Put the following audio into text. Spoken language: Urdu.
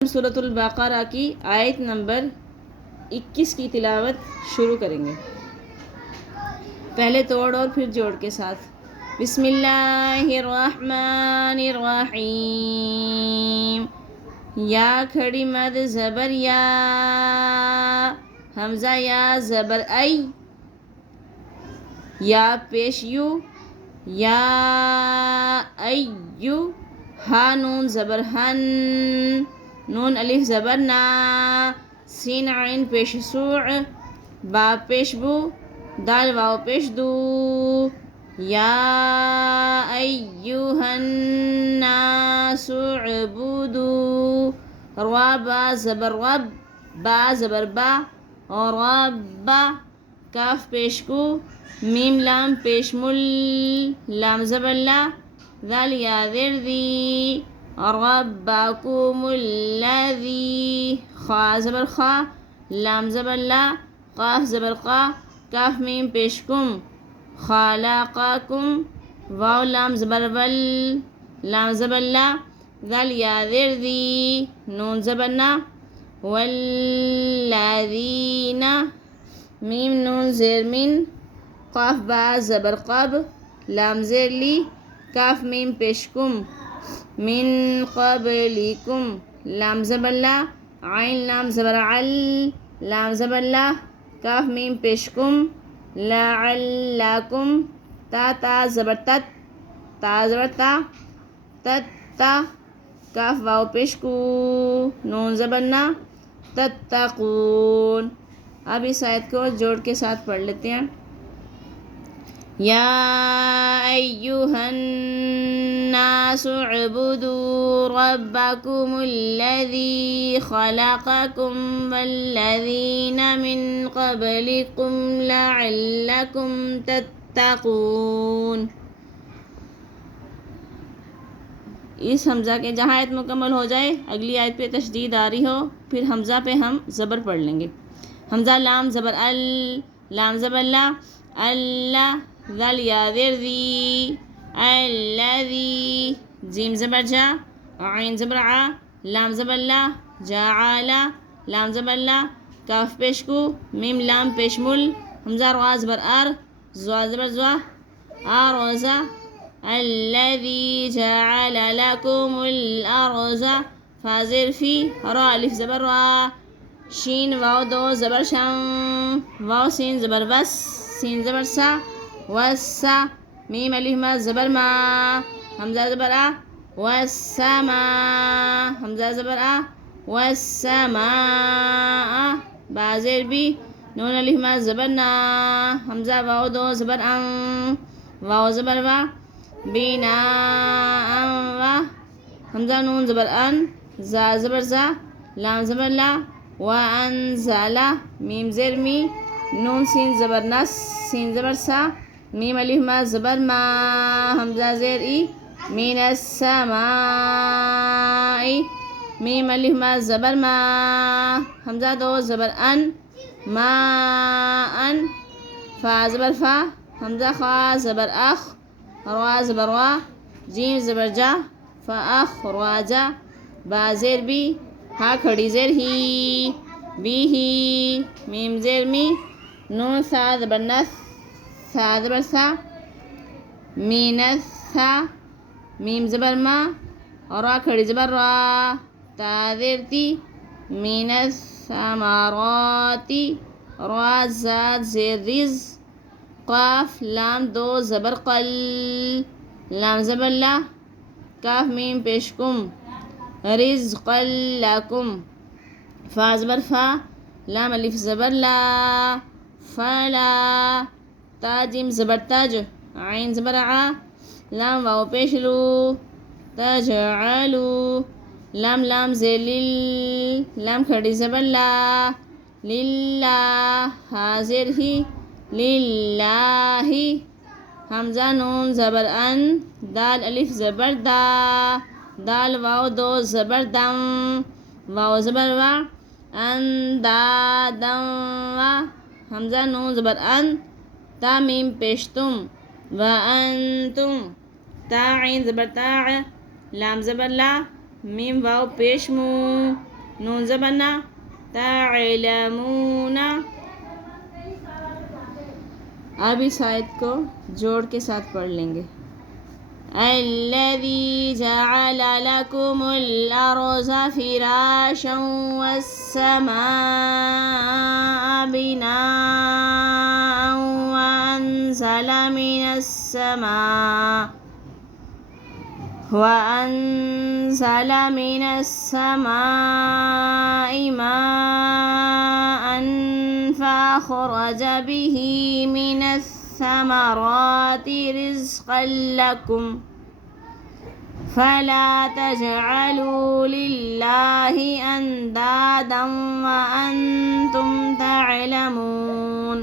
سورۃ البقرہ کی آیت نمبر 21 کی تلاوت شروع کریں گے، پہلے توڑ اور پھر جوڑ کے ساتھ۔ بسم اللہ الرحمن الرحیم۔ یا کھڑی مد زبر یا، حمزہ یا زبر ای، یا پیش یو، یا ایو، ہا نون زبر ہن، نون الف زبر نا، سین عین پیش سوع، با پیش بو، دال واو پیش دو، یا ایوہ الناس اعبدوا، روا با زبر رب، با زبر با، اور رب، کاف پیش کو، میم لام پیش مل، لام زبر لا، ذال یا ذر دی، ربکم الذی، خا زبر خا، لام زبر لا، قاف زبر قا، کاف میم پیش کم، خالقکم، واو لام زبر ول، لام زبر لا، ذال یا ذر دی، نون زبر نا، والذین، میم نون زیر من، قاف با زبر قب، لام زیر لی، کاف میم پیش کم، من قبلکم، لام زبر لا، عین لام زبر عل، لام زبر لا، کاف میم پیش کم، لعلکم، تا زبر تت، تا زبر تا، تتا، کاف واو پیش کو، نون زبر نا، تتقون۔ اب اس آیت کو جوڑ کے ساتھ پڑھ لیتے ہیں۔ یا ایوہ الناس اعبدوا ربکم الذی خلقکم والذین من قبلکم لعلکم تتقون۔ اس حمزہ کے جہاں آیت مکمل ہو جائے، اگلی آیت پہ تشدید آ رہی ہو، پھر حمزہ پہ ہم زبر پڑھ لیں گے۔ حمزہ لام زبر ال، لام زبر لا، اللہ، ذال یا ذر دی، الذی، جیم زبر جا، عین زبر ع، لام زبر لا، جعلا، لام زبر لا، کاف پیش کو، میم لام پیش مل، حمزہ روا زبر ار، زوا زبر زوا، آرزا، الذی جعل لکم الارض، فا زیر فی، را الف زبر را، شین واو دو زبر شم، واو سین زبر بس، سین زبر سا، وسا، میم الف ما زبر ما، حمزہ زبر آ، والسماء، حمزہ زبر آ، والسماء، با زیر بی، نون الف ما زبر نا، حمزہ واو دو زبر ان، واو زبر وا، بینا و، حمزہ نون زبر ان، زا زبر زا، لام زبر لا، وانزلا، میم زیر می، نون سین زبر نس، سین زبر سا، میم الف ما زبر ما، حمزہ زیر ای، من السماء، میم الف ما زبر ما، حمزہ دو زبر ان، ما ان، فا زبر فا، حمزہ خا زبر اخ، روا زبر وا، جیم زبر جا، فا اخ روا جا، با زیر بی، ہا کھڑی زیر ہی، بی ہی، میم زیر می، نون سا زبر نس، سا زبر سا، مین السا، میم زبر ما، اور را کھڑی زبر را، تا زیر تی، من الثمرات، را زاد زیر رز، قاف لام دو زبر قل، لام زبر لا، کاف میم پیش کم، رزقا لکم، فا زبر فا، لام الف زبر لا، فلا، تا جیم زبر تاج، عین زبر ع، لام واو پیش لو، تجعلو، لام زیر لل، لام کھڑی زبر لا، للہ، ہا زیر ہی، للہ، حمزہ نون زبر ان، دال الف زبر دا، دال واو دو زبر دم، واو زبر وا، اندادم و، حمزہ نون زبر ان، تا میم پیش تم، وانتم، تا عین زبر تا، لام زبر لا، میم واو پیش مو، نون زبر نا تعلمون. اب اس آیت کو جوڑ کے ساتھ پڑھ لیں گے. الذي جعل لكم الأرض فراشا والسماء بناء وأنزل من السماء ماء فأخرج به من الثمرات رزقا لكم فلا تجعلوا لله أندادا وأنتم تعلمون.